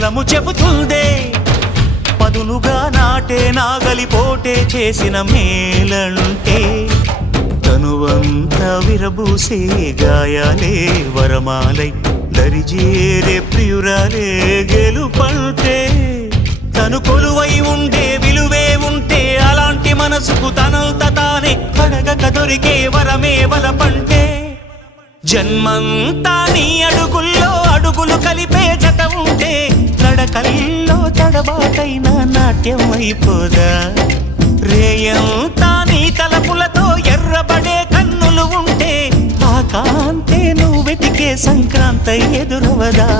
పొలము చెబుతుందే పదునుగా నాటే నాగలిపోటే చేసిన మేలంటే తనువంతా విరబూసే గాయాలే వరమాలై దరిజేరే ప్రియురాలే గెలుపంటే తను కొలువై ఉండే విలువే ఉంటే అలాంటి మనసుకు తనంత తానే అడగక దొరికే వరమే వలపంటే జన్మంతా నీ అడుగుల్లో అడుగులు కలిపే జత ఉంటే నడకల్లో తడబాటైన నాట్యం అయిపోదా రేయంతా నీ తలపులతో ఎర్రబడే కన్నులు ఉంటే ఆ కాంతే నువ్వు వెతికే సంక్రాంతి ఎదురవదా